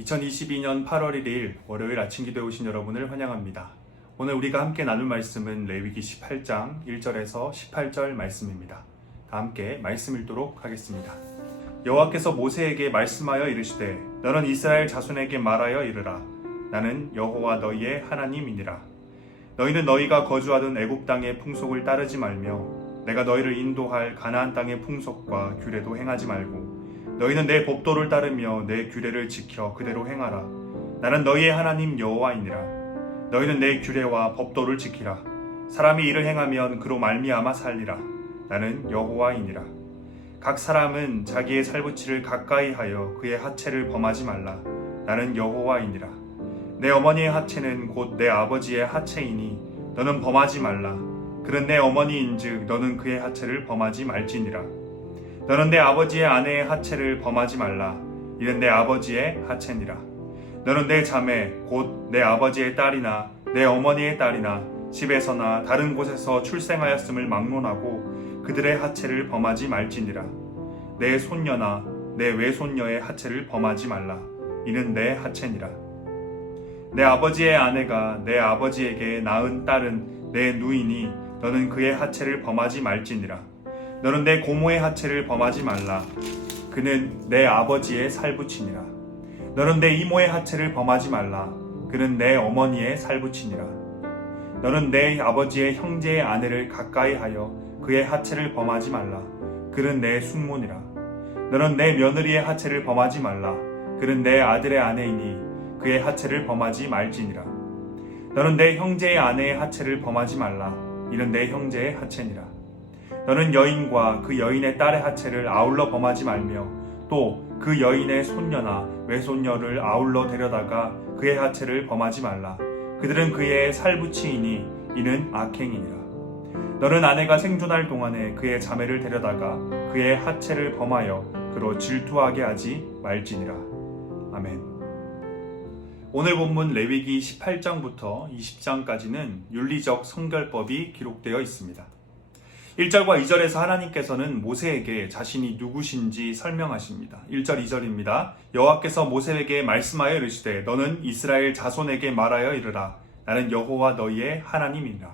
2022년 8월 1일 월요일 아침 기도에 오신 여러분을 환영합니다. 오늘 우리가 함께 나눌 말씀은 레위기 18장 1절에서 18절 말씀입니다. 다 함께 말씀 읽도록 하겠습니다. 여호와께서 모세에게 말씀하여 이르시되 너는 이스라엘 자손에게 말하여 이르라. 나는 여호와 너희의 하나님이니라. 너희는 너희가 거주하던 애굽 땅의 풍속을 따르지 말며 내가 너희를 인도할 가나안 땅의 풍속과 규례도 행하지 말고 너희는 내 법도를 따르며 내 규례를 지켜 그대로 행하라. 나는 너희의 하나님 여호와이니라. 너희는 내 규례와 법도를 지키라. 사람이 이를 행하면 그로 말미암아 살리라. 나는 여호와이니라. 각 사람은 자기의 살붙이를 가까이 하여 그의 하체를 범하지 말라. 나는 여호와이니라. 내 어머니의 하체는 곧 내 아버지의 하체이니 너는 범하지 말라. 그는 내 어머니인즉 너는 그의 하체를 범하지 말지니라. 너는 내 아버지의 아내의 하체를 범하지 말라. 이는 내 아버지의 하체니라. 너는 내 자매 곧 내 아버지의 딸이나 내 어머니의 딸이나 집에서나 다른 곳에서 출생하였음을 막론하고 그들의 하체를 범하지 말지니라. 내 손녀나 내 외손녀의 하체를 범하지 말라. 이는 내 하체니라. 내 아버지의 아내가 내 아버지에게 낳은 딸은 내 누이니 너는 그의 하체를 범하지 말지니라. 너는 내 고모의 하체를 범하지 말라. 그는 내 아버지의 살붙이니라. 너는 내 이모의 하체를 범하지 말라. 그는 내 어머니의 살붙이니라. 너는 내 아버지의 형제의 아내를 가까이 하여 그의 하체를 범하지 말라. 그는 내 숙모니라. 너는 내 며느리의 하체를 범하지 말라. 그는 내 아들의 아내이니 그의 하체를 범하지 말지니라. 너는 내 형제의 아내의 하체를 범하지 말라. 이는 내 형제의 하체니라. 너는 여인과 그 여인의 딸의 하체를 아울러 범하지 말며 또 그 여인의 손녀나 외손녀를 아울러 데려다가 그의 하체를 범하지 말라. 그들은 그의 살붙이이니 이는 악행이니라. 너는 아내가 생존할 동안에 그의 자매를 데려다가 그의 하체를 범하여 그로 질투하게 하지 말지니라. 아멘. 오늘 본문 레위기 18장부터 20장까지는 윤리적 성결법이 기록되어 있습니다. 1절과 2절에서 하나님께서는 모세에게 자신이 누구신지 설명하십니다. 1절 2절입니다. 여호와께서 모세에게 말씀하여 이르시되 너는 이스라엘 자손에게 말하여 이르라. 나는 여호와 너희의 하나님이라.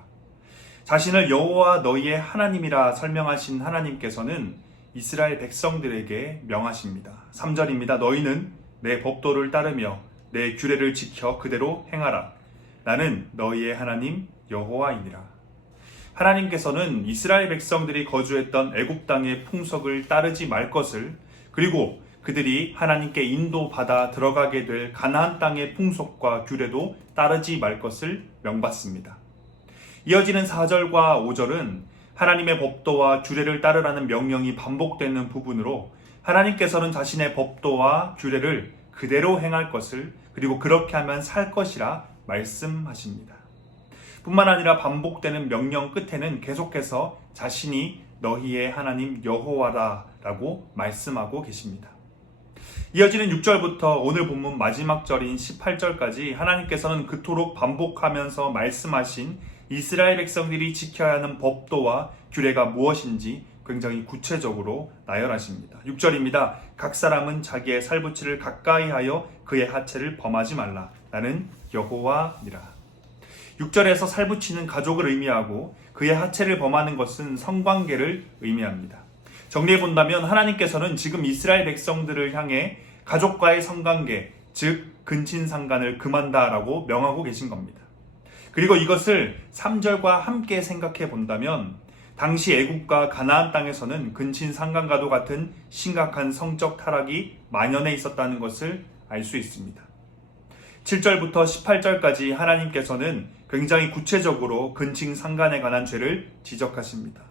자신을 여호와 너희의 하나님이라 설명하신 하나님께서는 이스라엘 백성들에게 명하십니다. 3절입니다. 너희는 내 법도를 따르며 내 규례를 지켜 그대로 행하라. 나는 너희의 하나님 여호와이니라. 하나님께서는 이스라엘 백성들이 거주했던 애굽 땅의 풍속을 따르지 말 것을, 그리고 그들이 하나님께 인도받아 들어가게 될 가나안 땅의 풍속과 규례도 따르지 말 것을 명받습니다. 이어지는 4절과 5절은 하나님의 법도와 규례를 따르라는 명령이 반복되는 부분으로 하나님께서는 자신의 법도와 규례를 그대로 행할 것을, 그리고 그렇게 하면 살 것이라 말씀하십니다. 뿐만 아니라 반복되는 명령 끝에는 계속해서 자신이 너희의 하나님 여호와라 라고 말씀하고 계십니다. 이어지는 6절부터 오늘 본문 마지막 절인 18절까지 하나님께서는 그토록 반복하면서 말씀하신 이스라엘 백성들이 지켜야 하는 법도와 규례가 무엇인지 굉장히 구체적으로 나열하십니다. 6절입니다. 각 사람은 자기의 살붙이를 가까이 하여 그의 하체를 범하지 말라. 나는 여호와니라. 6절에서 살붙이는 가족을 의미하고 그의 하체를 범하는 것은 성관계를 의미합니다. 정리해본다면 하나님께서는 지금 이스라엘 백성들을 향해 가족과의 성관계, 즉 근친상간을 금한다라고 명하고 계신 겁니다. 그리고 이것을 3절과 함께 생각해 본다면 당시 애굽과 가나안 땅에서는 근친상간과도 같은 심각한 성적 타락이 만연해 있었다는 것을 알 수 있습니다. 7절부터 18절까지 하나님께서는 굉장히 구체적으로 근친상간에 관한 죄를 지적하십니다.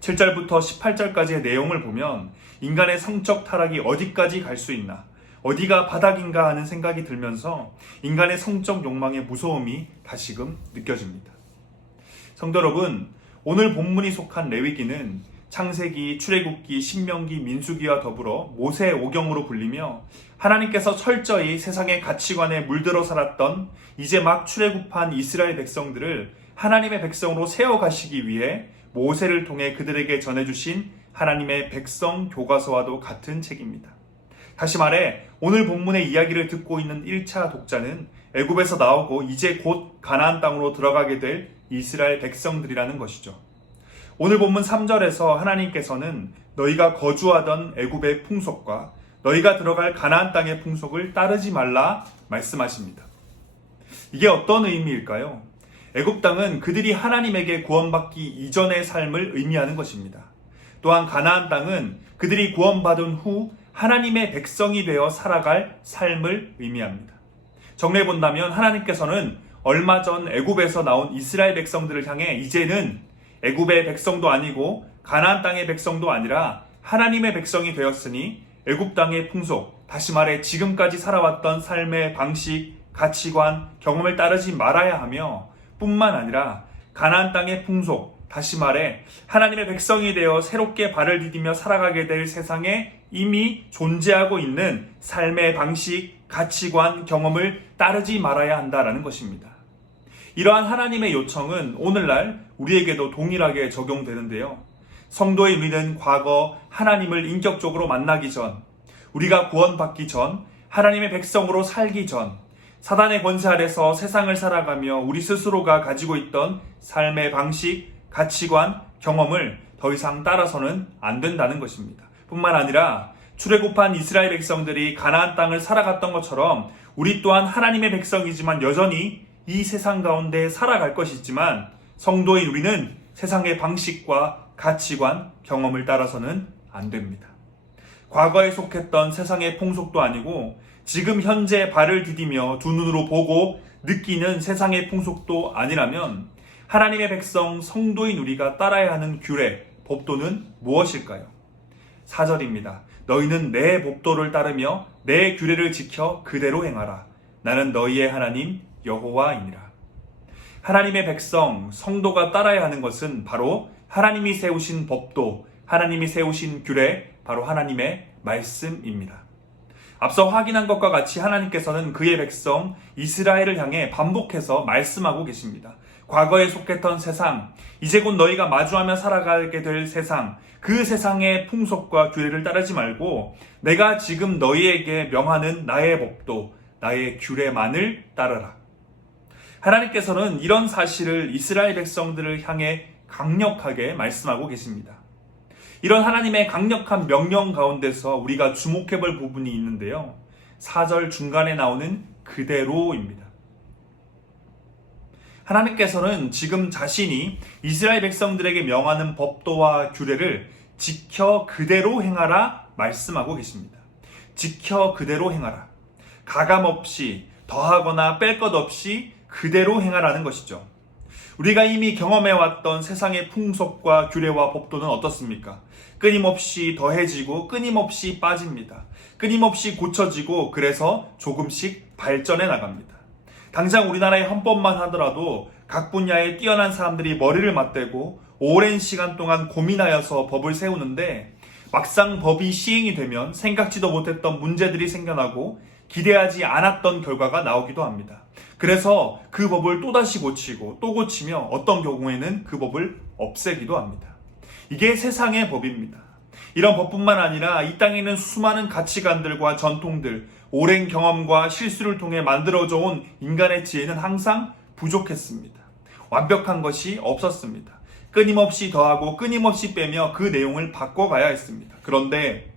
7절부터 18절까지의 내용을 보면 인간의 성적 타락이 어디까지 갈 수 있나, 어디가 바닥인가 하는 생각이 들면서 인간의 성적 욕망의 무서움이 다시금 느껴집니다. 성도 여러분, 오늘 본문이 속한 레위기는 창세기, 출애굽기, 신명기, 민수기와 더불어 모세의 오경으로 불리며 하나님께서 철저히 세상의 가치관에 물들어 살았던 이제 막 출애굽한 이스라엘 백성들을 하나님의 백성으로 세워가시기 위해 모세를 통해 그들에게 전해주신 하나님의 백성 교과서와도 같은 책입니다. 다시 말해 오늘 본문의 이야기를 듣고 있는 1차 독자는 애굽에서 나오고 이제 곧 가나안 땅으로 들어가게 될 이스라엘 백성들이라는 것이죠. 오늘 본문 3절에서 하나님께서는 너희가 거주하던 애굽의 풍속과 너희가 들어갈 가나안 땅의 풍속을 따르지 말라 말씀하십니다. 이게 어떤 의미일까요? 애굽 땅은 그들이 하나님에게 구원받기 이전의 삶을 의미하는 것입니다. 또한 가나안 땅은 그들이 구원받은 후 하나님의 백성이 되어 살아갈 삶을 의미합니다. 정리해 본다면 하나님께서는 얼마 전 애굽에서 나온 이스라엘 백성들을 향해 이제는 애굽의 백성도 아니고 가나안 땅의 백성도 아니라 하나님의 백성이 되었으니 애굽 땅의 풍속, 다시 말해 지금까지 살아왔던 삶의 방식, 가치관, 경험을 따르지 말아야 하며 뿐만 아니라 가나안 땅의 풍속, 다시 말해 하나님의 백성이 되어 새롭게 발을 디디며 살아가게 될 세상에 이미 존재하고 있는 삶의 방식, 가치관, 경험을 따르지 말아야 한다라는 것입니다. 이러한 하나님의 요청은 오늘날 우리에게도 동일하게 적용되는데요. 성도의 우리는 과거 하나님을 인격적으로 만나기 전, 우리가 구원받기 전, 하나님의 백성으로 살기 전, 사단의 권세 아래서 세상을 살아가며 우리 스스로가 가지고 있던 삶의 방식, 가치관, 경험을 더 이상 따라서는 안 된다는 것입니다. 뿐만 아니라 출애굽한 이스라엘 백성들이 가나안 땅을 살아갔던 것처럼 우리 또한 하나님의 백성이지만 여전히 이 세상 가운데 살아갈 것이지만 성도인 우리는 세상의 방식과 가치관, 경험을 따라서는 안 됩니다. 과거에 속했던 세상의 풍속도 아니고 지금 현재 발을 디디며 두 눈으로 보고 느끼는 세상의 풍속도 아니라면 하나님의 백성 성도인 우리가 따라야 하는 규례, 법도는 무엇일까요? 4절입니다. 너희는 내 법도를 따르며 내 규례를 지켜 그대로 행하라. 나는 너희의 하나님 여호와이니라. 하나님의 백성, 성도가 따라야 하는 것은 바로 하나님이 세우신 법도, 하나님이 세우신 규례, 바로 하나님의 말씀입니다. 앞서 확인한 것과 같이 하나님께서는 그의 백성 이스라엘을 향해 반복해서 말씀하고 계십니다. 과거에 속했던 세상, 이제 곧 너희가 마주하며 살아가게 될 세상, 그 세상의 풍속과 규례를 따르지 말고 내가 지금 너희에게 명하는 나의 법도, 나의 규례만을 따르라. 하나님께서는 이런 사실을 이스라엘 백성들을 향해 강력하게 말씀하고 계십니다. 이런 하나님의 강력한 명령 가운데서 우리가 주목해 볼 부분이 있는데요. 4절 중간에 나오는 그대로입니다. 하나님께서는 지금 자신이 이스라엘 백성들에게 명하는 법도와 규례를 지켜 그대로 행하라 말씀하고 계십니다. 지켜 그대로 행하라. 가감없이 더하거나 뺄 것 없이 그대로 행하라는 것이죠. 우리가 이미 경험해왔던 세상의 풍속과 규례와 법도는 어떻습니까? 끊임없이 더해지고 끊임없이 빠집니다. 끊임없이 고쳐지고 그래서 조금씩 발전해 나갑니다. 당장 우리나라의 헌법만 하더라도 각 분야에 뛰어난 사람들이 머리를 맞대고 오랜 시간 동안 고민하여서 법을 세우는데 막상 법이 시행이 되면 생각지도 못했던 문제들이 생겨나고 기대하지 않았던 결과가 나오기도 합니다. 그래서 그 법을 또다시 고치고 또 고치며 어떤 경우에는 그 법을 없애기도 합니다. 이게 세상의 법입니다. 이런 법뿐만 아니라 이 땅에 있는 수많은 가치관들과 전통들, 오랜 경험과 실수를 통해 만들어져 온 인간의 지혜는 항상 부족했습니다. 완벽한 것이 없었습니다. 끊임없이 더하고 끊임없이 빼며 그 내용을 바꿔가야 했습니다. 그런데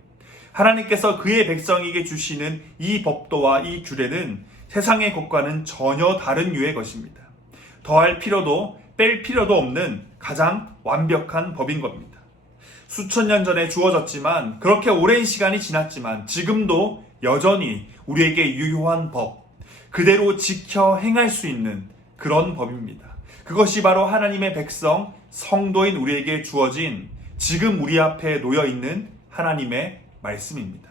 하나님께서 그의 백성에게 주시는 이 법도와 이 규례는 세상의 것과는 전혀 다른 유의 것입니다. 더할 필요도 뺄 필요도 없는 가장 완벽한 법인 겁니다. 수천 년 전에 주어졌지만 그렇게 오랜 시간이 지났지만 지금도 여전히 우리에게 유효한 법, 그대로 지켜 행할 수 있는 그런 법입니다. 그것이 바로 하나님의 백성, 성도인 우리에게 주어진 지금 우리 앞에 놓여있는 하나님의 말씀입니다.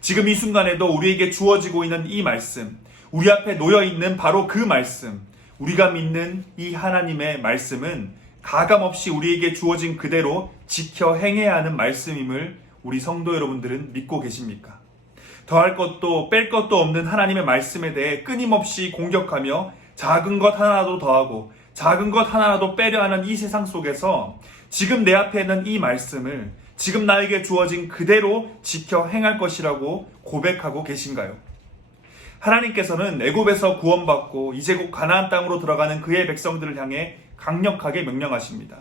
지금 이 순간에도 우리에게 주어지고 있는 이 말씀, 우리 앞에 놓여있는 바로 그 말씀, 우리가 믿는 이 하나님의 말씀은 가감없이 우리에게 주어진 그대로 지켜 행해야 하는 말씀임을 우리 성도 여러분들은 믿고 계십니까? 더할 것도 뺄 것도 없는 하나님의 말씀에 대해 끊임없이 공격하며 작은 것 하나라도 더하고 작은 것 하나라도 빼려 하는 이 세상 속에서 지금 내 앞에 있는 이 말씀을 지금 나에게 주어진 그대로 지켜 행할 것이라고 고백하고 계신가요? 하나님께서는 애굽에서 구원받고 이제 곧 가나안 땅으로 들어가는 그의 백성들을 향해 강력하게 명령하십니다.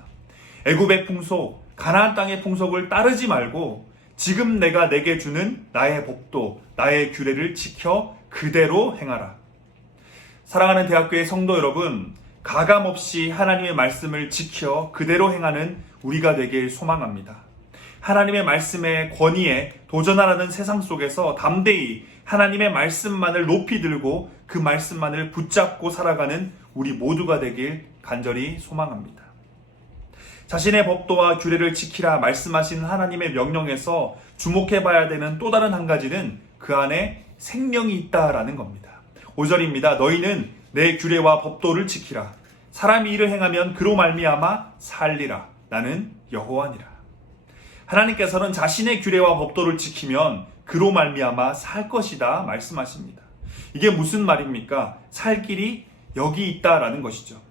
애굽의 풍속, 가나안 땅의 풍속을 따르지 말고 지금 내가 내게 주는 나의 법도, 나의 규례를 지켜 그대로 행하라. 사랑하는 대학교의 성도 여러분, 가감없이 하나님의 말씀을 지켜 그대로 행하는 우리가 되길 소망합니다. 하나님의 말씀의 권위에 도전하라는 세상 속에서 담대히 하나님의 말씀만을 높이 들고 그 말씀만을 붙잡고 살아가는 우리 모두가 되길 간절히 소망합니다. 자신의 법도와 규례를 지키라 말씀하신 하나님의 명령에서 주목해봐야 되는 또 다른 한 가지는 그 안에 생명이 있다라는 겁니다. 5절입니다. 너희는 내 규례와 법도를 지키라. 사람이 이를 행하면 그로 말미암아 살리라. 나는 여호와니라. 하나님께서는 자신의 규례와 법도를 지키면 그로 말미암아 살 것이다 말씀하십니다. 이게 무슨 말입니까? 살 길이 여기 있다라는 것이죠.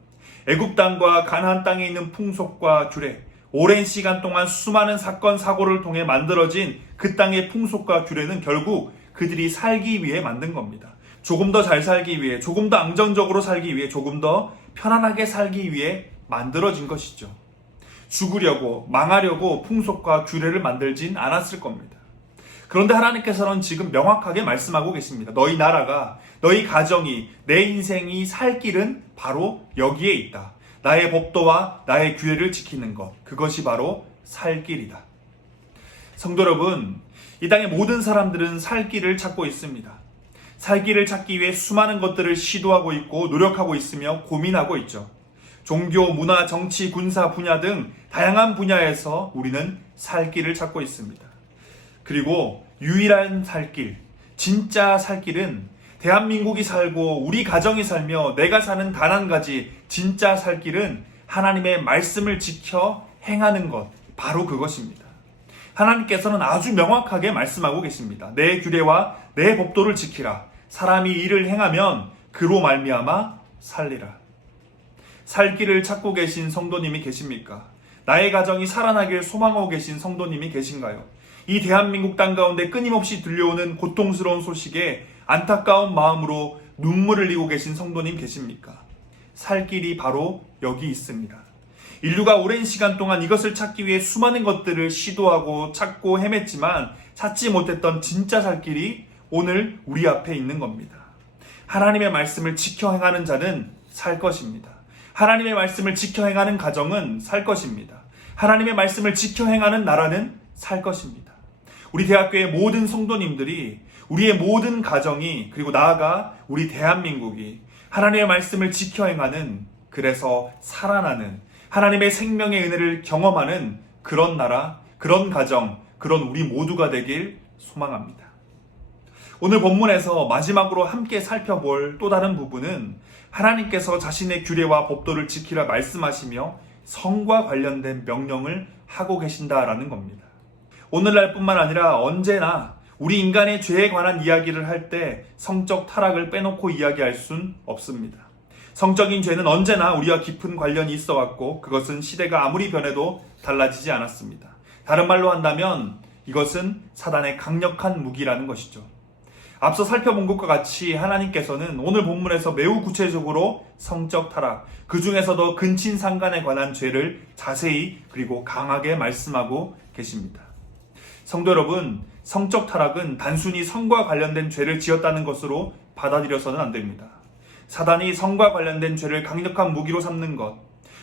애굽 땅과 가나안 땅에 있는 풍속과 규례, 오랜 시간 동안 수많은 사건 사고를 통해 만들어진 그 땅의 풍속과 규례는 결국 그들이 살기 위해 만든 겁니다. 조금 더 잘 살기 위해, 조금 더 안정적으로 살기 위해, 조금 더 편안하게 살기 위해 만들어진 것이죠. 죽으려고, 망하려고 풍속과 규례를 만들진 않았을 겁니다. 그런데 하나님께서는 지금 명확하게 말씀하고 계십니다. 너희 나라가, 너희 가정이, 내 인생이 살 길은 바로 여기에 있다. 나의 법도와 나의 규례를 지키는 것, 그것이 바로 살 길이다. 성도 여러분, 이 땅의 모든 사람들은 살 길을 찾고 있습니다. 살 길을 찾기 위해 수많은 것들을 시도하고 있고 노력하고 있으며 고민하고 있죠. 종교, 문화, 정치, 군사 분야 등 다양한 분야에서 우리는 살 길을 찾고 있습니다. 그리고 유일한 살 길, 진짜 살 길은 대한민국이 살고 우리 가정이 살며 내가 사는 단 한 가지 진짜 살 길은 하나님의 말씀을 지켜 행하는 것, 바로 그것입니다. 하나님께서는 아주 명확하게 말씀하고 계십니다. 내 규례와 내 법도를 지키라. 사람이 이를 행하면 그로 말미암아 살리라. 살 길을 찾고 계신 성도님이 계십니까? 나의 가정이 살아나길 소망하고 계신 성도님이 계신가요? 이 대한민국 땅 가운데 끊임없이 들려오는 고통스러운 소식에 안타까운 마음으로 눈물을 흘리고 계신 성도님 계십니까? 살 길이 바로 여기 있습니다. 인류가 오랜 시간 동안 이것을 찾기 위해 수많은 것들을 시도하고 찾고 헤맸지만 찾지 못했던 진짜 살 길이 오늘 우리 앞에 있는 겁니다. 하나님의 말씀을 지켜 행하는 자는 살 것입니다. 하나님의 말씀을 지켜 행하는 가정은 살 것입니다. 하나님의 말씀을 지켜 행하는 나라는 살 것입니다. 우리 대학교의 모든 성도님들이, 우리의 모든 가정이, 그리고 나아가 우리 대한민국이 하나님의 말씀을 지켜 행하는, 그래서 살아나는, 하나님의 생명의 은혜를 경험하는 그런 나라, 그런 가정, 그런 우리 모두가 되길 소망합니다. 오늘 본문에서 마지막으로 함께 살펴볼 또 다른 부분은 하나님께서 자신의 규례와 법도를 지키라 말씀하시며 성과 관련된 명령을 하고 계신다라는 겁니다. 오늘날뿐만 아니라 언제나 우리 인간의 죄에 관한 이야기를 할 때 성적 타락을 빼놓고 이야기할 순 없습니다. 성적인 죄는 언제나 우리와 깊은 관련이 있어 왔고 그것은 시대가 아무리 변해도 달라지지 않았습니다. 다른 말로 한다면 이것은 사단의 강력한 무기라는 것이죠. 앞서 살펴본 것과 같이 하나님께서는 오늘 본문에서 매우 구체적으로 성적 타락, 그 중에서도 근친상간에 관한 죄를 자세히 그리고 강하게 말씀하고 계십니다. 성도 여러분, 성적 타락은 단순히 성과 관련된 죄를 지었다는 것으로 받아들여서는 안 됩니다. 사단이 성과 관련된 죄를 강력한 무기로 삼는 것,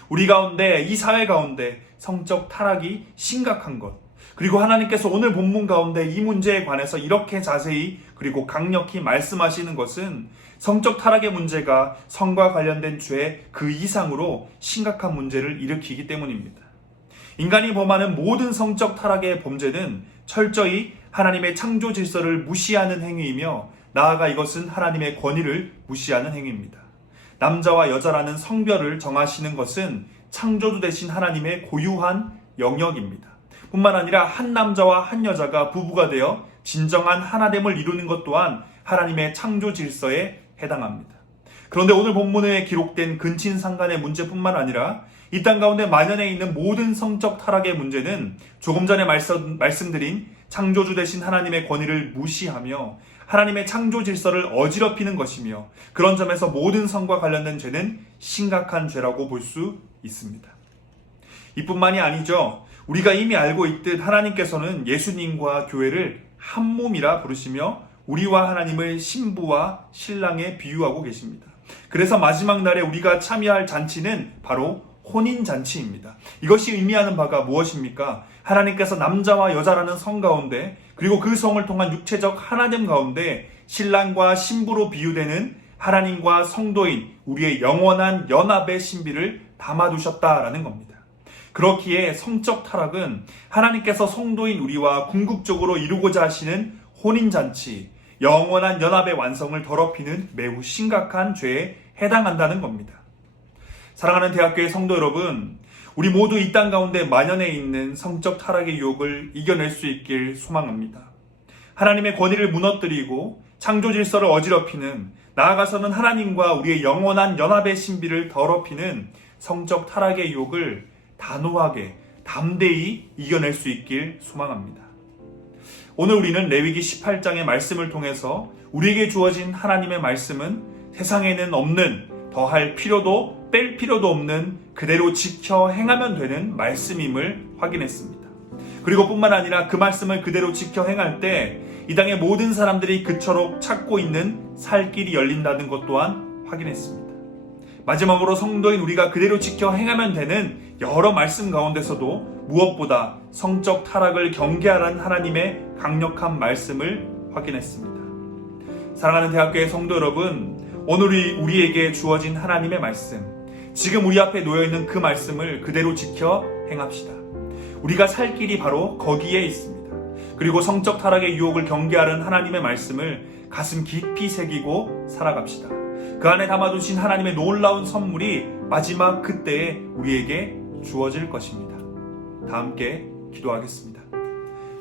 우리 가운데, 이 사회 가운데 성적 타락이 심각한 것, 그리고 하나님께서 오늘 본문 가운데 이 문제에 관해서 이렇게 자세히 그리고 강력히 말씀하시는 것은 성적 타락의 문제가 성과 관련된 죄 그 이상으로 심각한 문제를 일으키기 때문입니다. 인간이 범하는 모든 성적 타락의 범죄는 철저히 하나님의 창조 질서를 무시하는 행위이며 나아가 이것은 하나님의 권위를 무시하는 행위입니다. 남자와 여자라는 성별을 정하시는 것은 창조주 되신 하나님의 고유한 영역입니다. 뿐만 아니라 한 남자와 한 여자가 부부가 되어 진정한 하나됨을 이루는 것 또한 하나님의 창조 질서에 해당합니다. 그런데 오늘 본문에 기록된 근친상간의 문제뿐만 아니라 이 땅 가운데 만연해 있는 모든 성적 타락의 문제는 조금 전에 말씀드린 창조주 되신 하나님의 권위를 무시하며 하나님의 창조 질서를 어지럽히는 것이며, 그런 점에서 모든 성과 관련된 죄는 심각한 죄라고 볼 수 있습니다. 이뿐만이 아니죠. 우리가 이미 알고 있듯 하나님께서는 예수님과 교회를 한 몸이라 부르시며 우리와 하나님을 신부와 신랑에 비유하고 계십니다. 그래서 마지막 날에 우리가 참여할 잔치는 바로 혼인잔치입니다. 이것이 의미하는 바가 무엇입니까? 하나님께서 남자와 여자라는 성 가운데, 그리고 그 성을 통한 육체적 하나됨 가운데 신랑과 신부로 비유되는 하나님과 성도인 우리의 영원한 연합의 신비를 담아두셨다라는 겁니다. 그렇기에 성적 타락은 하나님께서 성도인 우리와 궁극적으로 이루고자 하시는 혼인잔치, 영원한 연합의 완성을 더럽히는 매우 심각한 죄에 해당한다는 겁니다. 사랑하는 대학교의 성도 여러분, 우리 모두 이 땅 가운데 만연해 있는 성적 타락의 유혹을 이겨낼 수 있길 소망합니다. 하나님의 권위를 무너뜨리고 창조 질서를 어지럽히는, 나아가서는 하나님과 우리의 영원한 연합의 신비를 더럽히는 성적 타락의 유혹을 단호하게, 담대히 이겨낼 수 있길 소망합니다. 오늘 우리는 레위기 18장의 말씀을 통해서 우리에게 주어진 하나님의 말씀은 세상에는 없는, 더할 필요도 뺄 필요도 없는, 그대로 지켜 행하면 되는 말씀임을 확인했습니다. 그리고 뿐만 아니라 그 말씀을 그대로 지켜 행할 때 이 땅의 모든 사람들이 그처럼 찾고 있는 살 길이 열린다는 것 또한 확인했습니다. 마지막으로 성도인 우리가 그대로 지켜 행하면 되는 여러 말씀 가운데서도 무엇보다 성적 타락을 경계하라는 하나님의 강력한 말씀을 확인했습니다. 사랑하는 대학교의 성도 여러분, 오늘 우리에게 주어진 하나님의 말씀, 지금 우리 앞에 놓여있는 그 말씀을 그대로 지켜 행합시다. 우리가 살 길이 바로 거기에 있습니다. 그리고 성적 타락의 유혹을 경계하는 하나님의 말씀을 가슴 깊이 새기고 살아갑시다. 그 안에 담아두신 하나님의 놀라운 선물이 마지막 그때에 우리에게 주어질 것입니다. 다 함께 기도하겠습니다.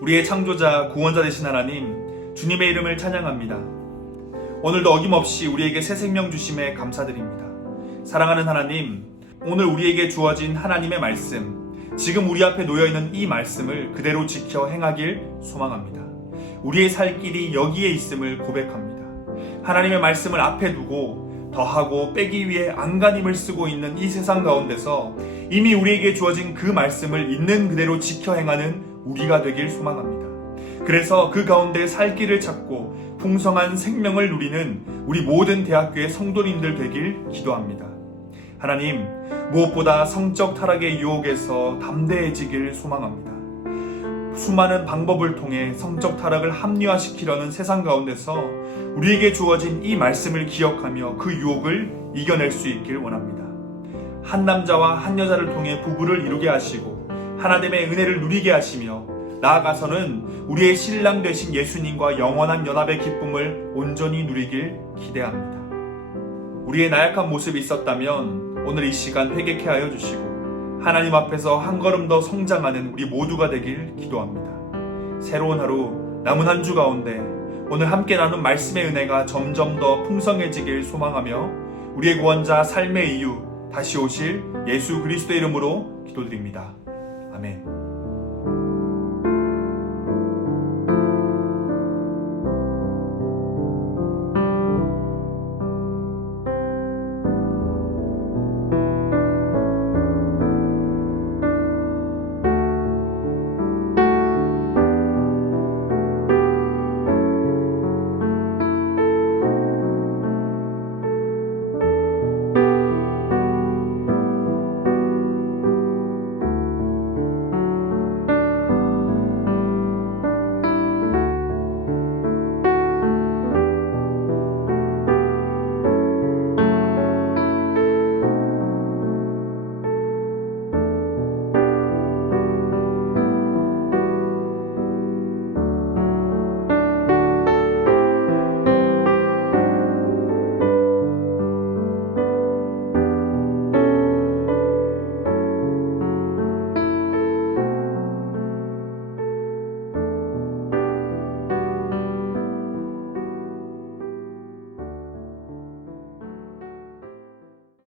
우리의 창조자, 구원자 되신 하나님, 주님의 이름을 찬양합니다. 오늘도 어김없이 우리에게 새 생명 주심에 감사드립니다. 사랑하는 하나님, 오늘 우리에게 주어진 하나님의 말씀, 지금 우리 앞에 놓여있는 이 말씀을 그대로 지켜 행하길 소망합니다. 우리의 살 길이 여기에 있음을 고백합니다. 하나님의 말씀을 앞에 두고 더하고 빼기 위해 안간힘을 쓰고 있는 이 세상 가운데서 이미 우리에게 주어진 그 말씀을 있는 그대로 지켜 행하는 우리가 되길 소망합니다. 그래서 그 가운데 살 길을 찾고 풍성한 생명을 누리는 우리 모든 대학교의 성도님들 되길 기도합니다. 하나님, 무엇보다 성적 타락의 유혹에서 담대해지길 소망합니다. 수많은 방법을 통해 성적 타락을 합리화시키려는 세상 가운데서 우리에게 주어진 이 말씀을 기억하며 그 유혹을 이겨낼 수 있길 원합니다. 한 남자와 한 여자를 통해 부부를 이루게 하시고 하나님의 은혜를 누리게 하시며, 나아가서는 우리의 신랑 되신 예수님과 영원한 연합의 기쁨을 온전히 누리길 기대합니다. 우리의 나약한 모습이 있었다면 오늘 이 시간 회개케 하여 주시고 하나님 앞에서 한 걸음 더 성장하는 우리 모두가 되길 기도합니다. 새로운 하루, 남은 한 주 가운데 오늘 함께 나눈 말씀의 은혜가 점점 더 풍성해지길 소망하며 우리의 구원자, 삶의 이유, 다시 오실 예수 그리스도의 이름으로 기도드립니다. 아멘.